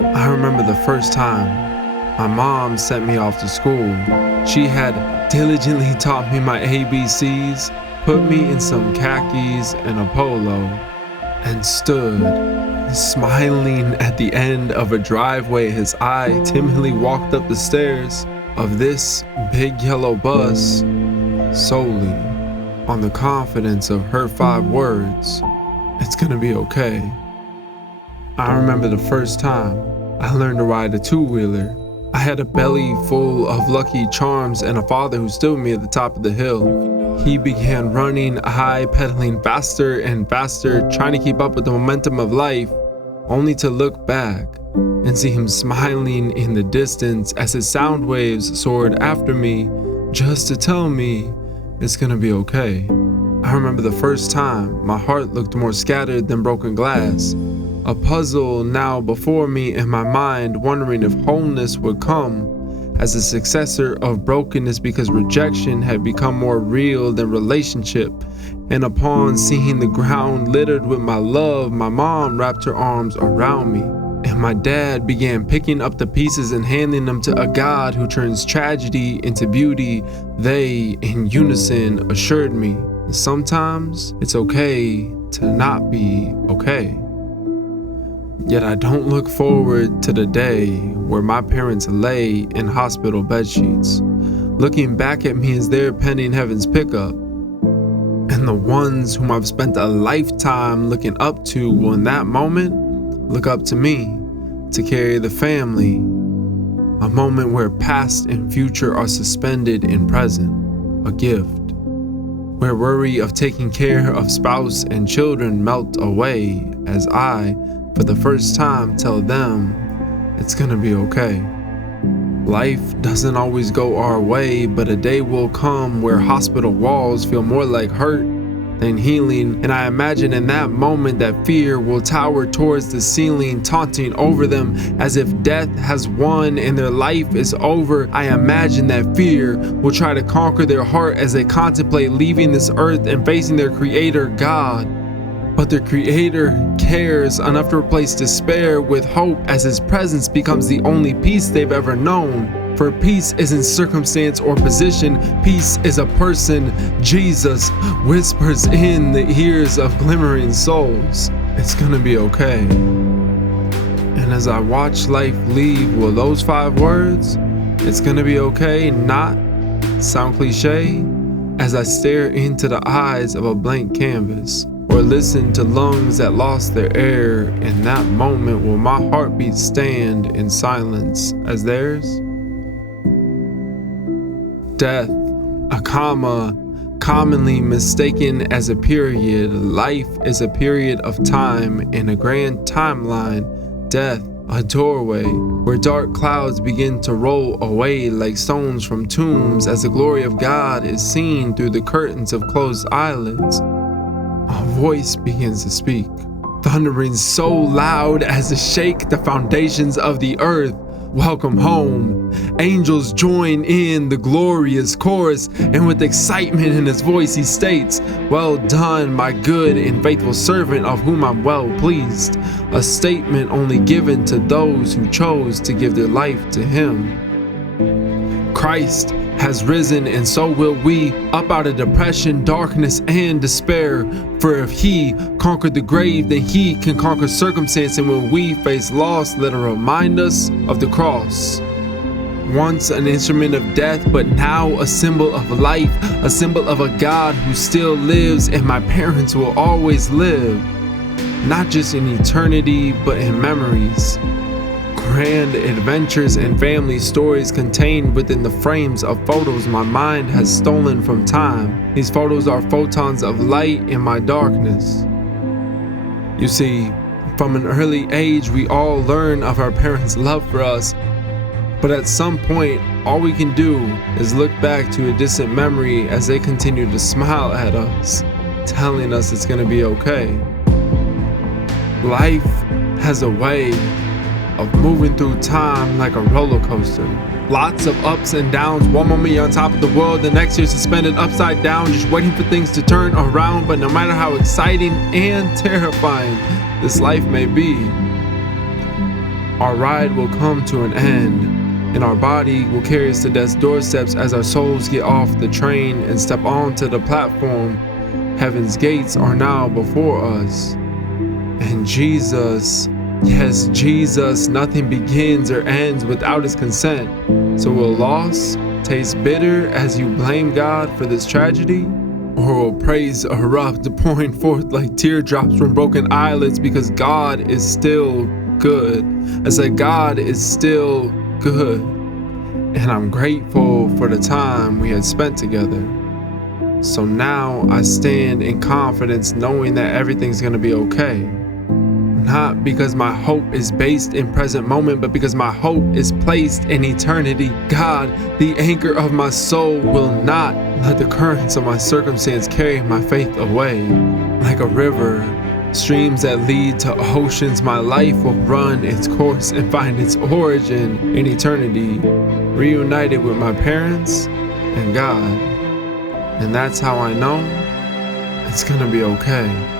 I remember the first time my mom sent me off to school. She had diligently taught me my ABCs, put me in some khakis and a polo, and stood smiling at the end of a driveway as I timidly walked up the stairs of this big yellow bus solely on the confidence of her 5 words, "It's gonna be okay." I remember the first time I learned to ride a 2-wheeler. I had a belly full of Lucky Charms and a father who stood me at the top of the hill. He began running, I pedaling faster and faster, trying to keep up with the momentum of life, only to look back and see him smiling in the distance as his sound waves soared after me, just to tell me it's gonna be okay. I remember the first time my heart looked more scattered than broken glass, a puzzle now before me in my mind, wondering if wholeness would come as a successor of brokenness because rejection had become more real than relationship. And upon seeing the ground littered with my love, my mom wrapped her arms around me, and my dad began picking up the pieces and handing them to a God who turns tragedy into beauty. They, in unison, assured me that sometimes it's okay to not be okay. Yet I don't look forward to the day where my parents lay in hospital bedsheets, looking back at me as they're penning heaven's pickup. And the ones whom I've spent a lifetime looking up to will in that moment look up to me to carry the family. A moment where past and future are suspended in present, a gift. Where worry of taking care of spouse and children melt away as I, for the first time, tell them it's gonna be okay. Life doesn't always go our way, but a day will come where hospital walls feel more like hurt than healing, and I imagine in that moment that fear will tower towards the ceiling, taunting over them as if death has won and their life is over. I imagine that fear will try to conquer their heart as they contemplate leaving this earth and facing their creator, God. But their creator cares enough to replace despair with hope as his presence becomes the only peace they've ever known. For peace isn't circumstance or position, peace is a person. Jesus whispers in the ears of glimmering souls, it's gonna be okay. And as I watch life leave, will those 5 words, it's gonna be okay, not sound cliche as I stare into the eyes of a blank canvas? Or listen to lungs that lost their air? In that moment will my heartbeat stand in silence as theirs? Death, a comma, commonly mistaken as a period. Life is a period of time in a grand timeline. Death, a doorway where dark clouds begin to roll away like stones from tombs as the glory of God is seen through the curtains of closed eyelids. A voice begins to speak, thundering so loud as to shake the foundations of the earth. Welcome home. Angels join in the glorious chorus, and with excitement in his voice he states, "Well done, my good and faithful servant, of whom I'm well pleased." A statement only given to those who chose to give their life to him. Christ has risen, and so will we, up out of depression, darkness, and despair. For if he conquered the grave, then he can conquer circumstance. And when we face loss, let it remind us of the cross. Once an instrument of death, but now a symbol of life, a symbol of a God who still lives, and my parents will always live, not just in eternity, but in memories. Grand adventures and family stories contained within the frames of photos my mind has stolen from time. These photos are photons of light in my darkness. You see, from an early age, we all learn of our parents' love for us, but at some point, all we can do is look back to a distant memory as they continue to smile at us, telling us it's gonna be okay. Life has a way of moving through time like a roller coaster. Lots of ups and downs. One moment you're on top of the world, the next you're suspended upside down, just waiting for things to turn around. But no matter how exciting and terrifying this life may be, Our ride will come to an end, and our body will carry us to death's doorsteps as our souls get off the train and step onto the platform. Heaven's gates are now before us. And Jesus, yes, Jesus, nothing begins or ends without his consent. So will loss taste bitter as you blame God for this tragedy? Or will praise erupt, pouring forth like teardrops from broken eyelids because God is still good? I said God is still good. And I'm grateful for the time we had spent together. So now I stand in confidence knowing that everything's gonna be okay. Not because my hope is based in present moment, but because my hope is placed in eternity. God, the anchor of my soul, will not let the currents of my circumstance carry my faith away. Like a river, streams that lead to oceans, my life will run its course and find its origin in eternity, reunited with my parents and God. And that's how I know it's gonna be okay.